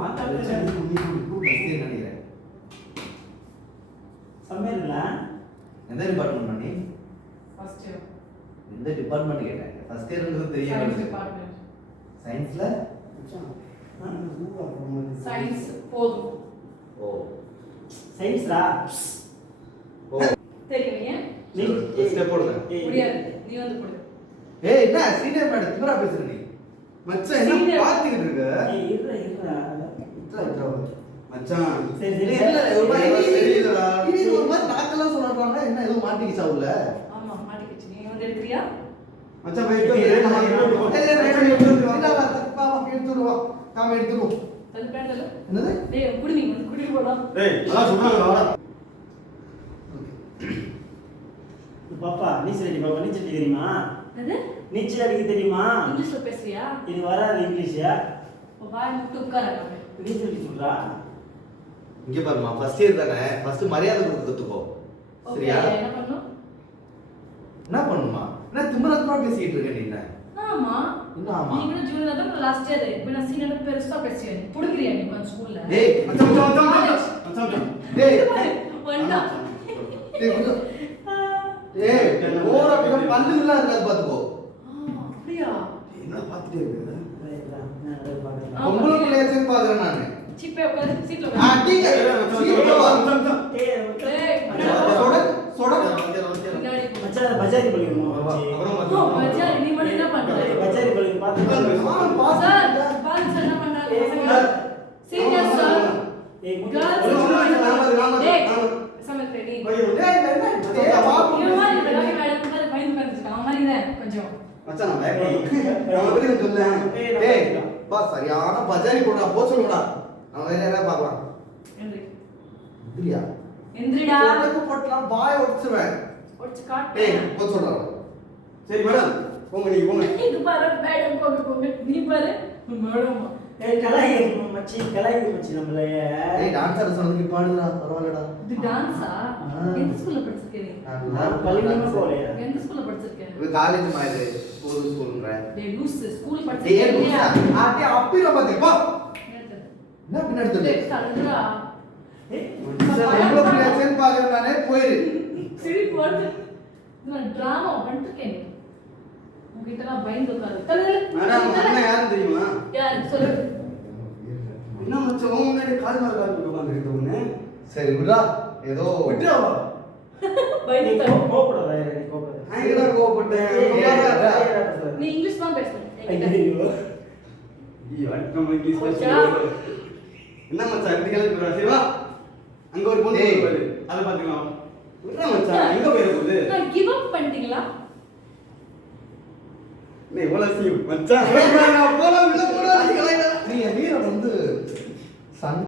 மாட்டாதே நினைக்கிறேன். சமையல்ல எந்த டிபார்ட்மெண்ட் பண்ணி? First year. எந்த டிபார்ட்மெண்ட் கேட்டேன். ஃபர்ஸ்ட் இயர்ன்றது தெரியும். Science department. சயின்ஸ்ல? சயின்ஸ் போதும். ஓ. சயின்ஸ்ரா. ஓ. தெரியுங்க. நீ ஸ்டெப் போடுங்க. முடியாது. நீ வந்து போடு. ஏய் என்ன சீனியர் மேடம் திமிரா பேசுற நீ? மச்சான் என்ன பாத்துக்கிட்டு இருக்க? ஏய் இருடா. மச்சான் சரி இல்ல ஒரு மாதிரி தெரியலடா. இது ஒரு மாதிரி நாக்கெல்லாம் சொல்றாங்க. என்ன ஏதோ மாட்டிக்கிச்சா உள்ள? ஆமா மாட்டிக்கிச்சு. நீ வந்து எடுக்கறியா? மச்சான் போய் எடுத்துருவா. காம எடுத்துருவோம். தள்ளு பேண்ட் தள்ளு. என்னது? டேய் குடி நீ வந்து குடி போடா. ஏய் அதான் சொல்றாங்க வாடா. பாப்பா நீச்சல் அடி பாப்பா நீச்சல் தெரியுமா? என்னது? நீச்சல் அடிக்க தெரியுமா? இங்கிலீஷ்ல பேசுறியா? இது வராது இங்கிலீஷா? வாய் முட்டு உட்காரங்க. நீச்சல் அடி சொல்றா. இங்க பாருமா ஃபர்ஸ்ட் இயர் தானே. ஃபர்ஸ்ட் மரியாதை கொடுத்து கத்துக்கோ. சரியா? என்ன பண்ணனும்? என்ன பண்ணுமா? என்ன திமிரா பேசிட்டு இருக்க நீ என்ன? ஆமா. என்ன ஆமா? நீ கூட ஜூனியர் தான் லாஸ்ட் இயர். இப்போ நான் சீனியர் பெருசா பேசியே. புடிக்கறியா நீ கொஞ்சம் ஸ்கூல்ல? டேய் மச்சான். டேய் வண்டா. டேய் கொஞ்சம் ஏய் ஓர அப்படியே பல்லுல இருக்காது பாத்துக்கோ. அப்படியா? என்ன பாத்துட்டே இருக்க? நான் பாக்குறேன். பொம்பளை பிள்ளைய சேர்த்து பாக்குறேன் நானு. சிப்பே உட்காரு சீட்ல ஆ டீ சீட்ல வா. சொட மச்சான் பஜாரி பள்ளிக்கு பஜாரி நீ மட்டும் என்ன பண்ற? பஜாரி பள்ளிக்கு பாத்து சார் பாருங்க சார் என்ன பண்றாங்க? Senior sir. கேர்ள்ஸ் டேய் சமத் ரெடி. டேய் பாப்பு நீ மாதிரி ரவி மேடம் மாதிரி பயந்து பண்ணிருக்காங்க. அவன் மாதிரி தான் கொஞ்சம். மச்சான் நான் பயப்பட. நான் வந்து சொல்றேன். டேய் பா சரியான பஜாரி போடா போ சொல்லுடா. நான் வேற யாரா பார்க்கலாம். எந்திரி. இல்லையா? எந்திரிடா. உனக்கு போட்டலாம் பாய் ஒடிச்சுவேன். ஒடிச்சு காட்டு. டேய் போ சொல்றா. சரி மேடம் போங்க நீ போங்க. இது பாரு மேடம் போங்க. நீ பாரு மேடம். ஏய் கலாய் மச்சி நம்மளே. ஏய் டான்ஸர் சொன்னதுக்கு பாடுடா பரவாயில்லடா. இது டான்ஸா? எந்த ஸ்கூல்ல படிச்சிருக்கே நீ? நான் பள்ளிக்கூடம் போலையா? எந்த ஸ்கூல்ல படிச்சிருக்கே? இது காலேஜ் மாதிரி ஸ்கூல்ங்கற. டேய் லூஸ் ஸ்கூல் டேய் படிச்சிருக்கியா? ஆட்டி அப்பில பாத்து போ. என்ன பின்னாடி தள்ளு. டேய் தள்ளுடா. ஏய் ரொம்ப பிள்ளை சேர்ந்து பாக்குறேன் நானே போயிரு. சரி போடு. நான் டிராமா பண்ணிட்டேன். உன்கிட்ட நான் பயந்து உட்காரு. தள்ளு. மேடம் அண்ணா யாரு தெரியுமா? யார் சொல்லு. என்ன மச்சான் உன் முன்னாடி கால் மேல கால் போட்டு உட்கார்ந்திருக்க உன்னை. சரி விடா ஏதோ விட்டுவா. பயந்து கோபப்படாத கோபப்படாத. நான் எங்கடா கோவப்பட்டேன்? நீ இங்கிலீஷ் தான் பேசணும். ஐயோ ஐயோ அட்டம் இங்கிலீஷ் ஓகே. என்ன மச்சான் இப்படி கிளம்பி சரி வா. அங்க ஒரு பொண்ணு ஏய். பாரு. அத பாத்துக்கலாம். விட்றா மச்சான் எங்க போயிர போகுது? நான் கிவ் அப் பண்ணிட்டீங்களா? நீ இவ்வளவு சீ மச்சான். போ